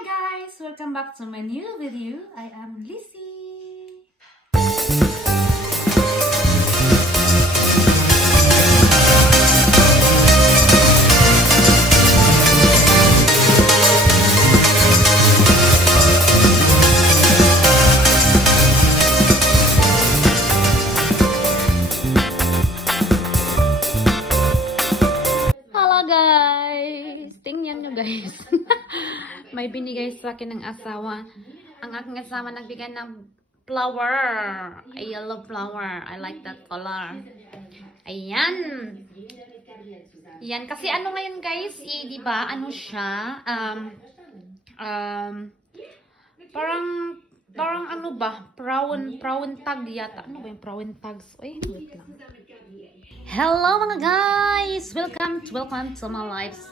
Hi guys! Welcome back to my new video. I am Lizzie. Hello guys! Tingnan nyo guys. May binigay sa akin ng asawa. Ang aking asawa nagbigay ng flower. A yellow flower. I like that color. Ayan. Yan. Kasi ano ngayon guys, diba? Ano siya? Parang ano ba? Prawn tag yata. Ano ba yung prawn tags? Uy, wait lang. Hello mga guys! Welcome to my life.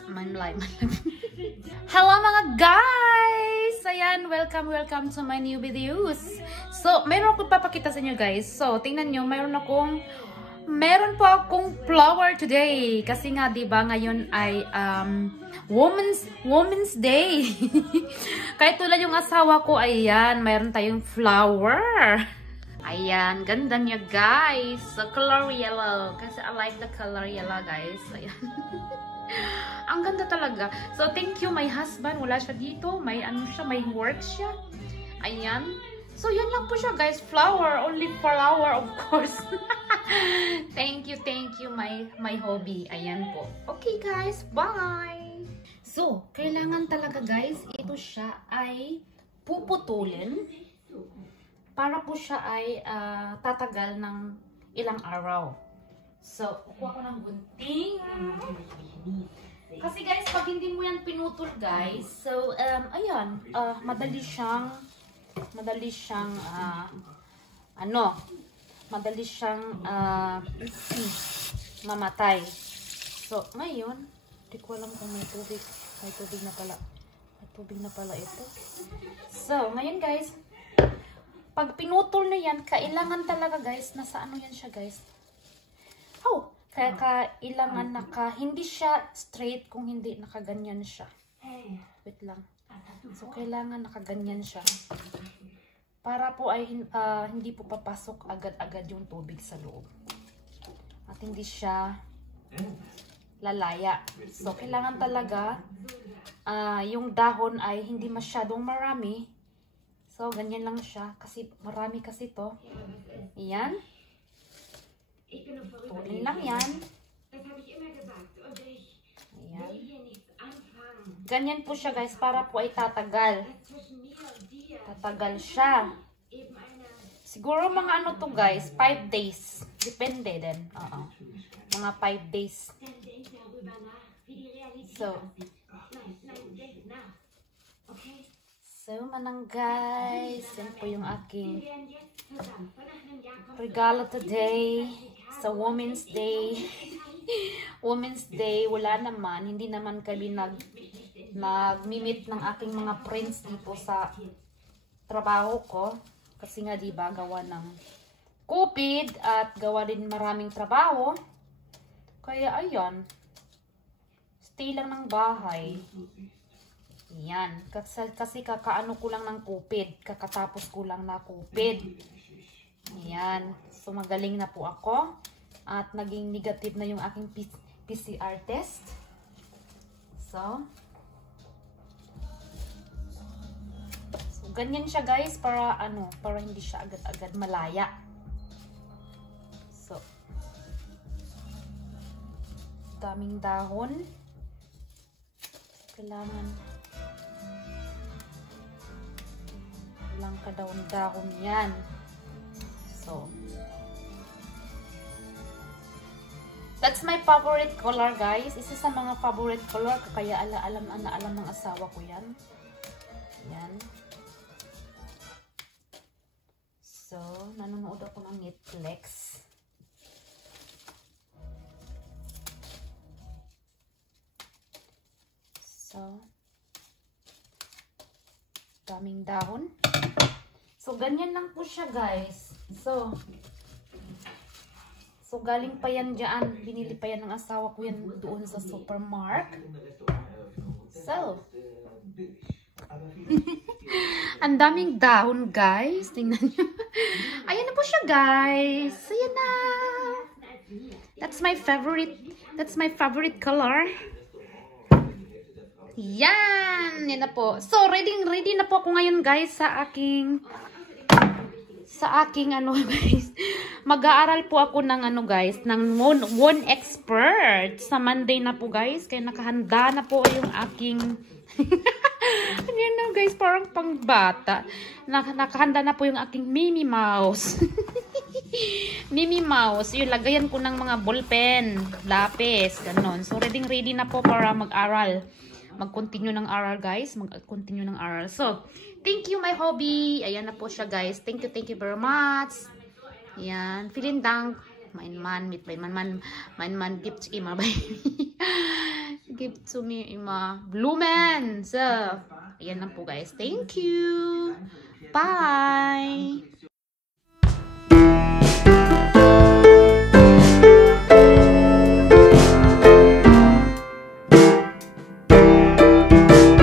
Hello mga guys! Ayan, welcome to my new videos. So, meron akong papakita sa inyo guys. So, tingnan nyo, meron po akong flower today. Kasi nga, diba, ngayon ay Women's Day. Kahit tulad yung asawa ko, ayan, mayroon tayong flower. Ayan, ganda niya guys. So, color yellow. Kasi I like the color yellow guys. Ayan. Ang ganda talaga. So, thank you my husband. Wala siya dito. May ano siya, may work siya. Ayan. So, yan lang po siya guys. Flower. Only flower of course. Thank you my hobby. Ayan po. Okay guys, bye! So, kailangan talaga guys, ito siya ay puputulin. Para po siya ay tatagal ng ilang araw. So, kukuha ko ng gunting. Kasi guys, pag hindi mo yan pinutol guys, so, ayan, madali siyang mamatay. So, ngayon, hindi ko alam kung may tubig. May tubig na pala ito. So, ngayon guys, pag pinutol na yan, kailangan talaga guys, nasa ano yan siya guys. Kaya kailangan hindi siya straight kung hindi nakaganyan siya. Wait lang. So, kailangan nakaganyan siya. Para po ay hindi po papasok agad-agad yung tubig sa loob. At hindi siya lalaya. So, kailangan talaga yung dahon ay hindi masyadong marami. So, ganyan lang siya. Kasi, marami kasi to. Ayan. Tulin lang yan. Ayan. Ganyan po siya guys. Para po ay tatagal. Tatagal siya. Siguro mga ano to guys. 5 days. Depende din. Mga 5 days. So, manang guys, yan po yung aking regalo today sa Women's Day. Women's Day, wala naman, hindi naman kami nag-meet ng aking mga friends dito sa trabaho ko. Kasi nga diba, gawa ng COVID at gawa din maraming trabaho. Kaya ayan, stay lang ng bahay. Yan. Kasi kakaano ko lang ng COVID. Kakatapos ko lang na COVID. Yan. So, magaling na po ako. At naging negative na yung aking PCR test. So, ganyan siya guys. Para hindi siya agad-agad malaya. So, daming dahon. Kailangan lang kadahon-dahon yan. So, that's my favorite color guys. Isa sa mga favorite color. Kaya alam ng asawa ko yan. Yan. So, nanonood ako ng Netflix. So, daming dahon. So, ganyan lang po siya, guys. So, galing pa yan dyan. Binili pa yan ng asawa ko yan doon sa supermarket. So, Ang daming dahon, guys. Tingnan nyo. Ayan na po siya, guys. Ayan na. That's my favorite. That's my favorite color. Yan. Yan na po. So, ready na po ako ngayon, guys, sa aking ano, guys. Mag-aaral po ako ng ano, guys, ng one expert sa Monday na po, guys. Kaya nakahanda na po yung aking yan na, guys, parang pangbata. Nakahanda na po yung aking Minnie Mouse. Minnie Mouse. Yung lagayan ko ng mga ballpen, lapis, ganon. So, ready na po para mag-aral. Mag-continue ng aral, guys. Mag-continue ng aral. So, thank you, my hobby. Ayan na po siya, guys. Thank you very much. Ayan. Vielen Dank. Mein Mann gibt immer bei gibt zu mir immer Blumen. So, ayan na po, guys. Thank you. Bye.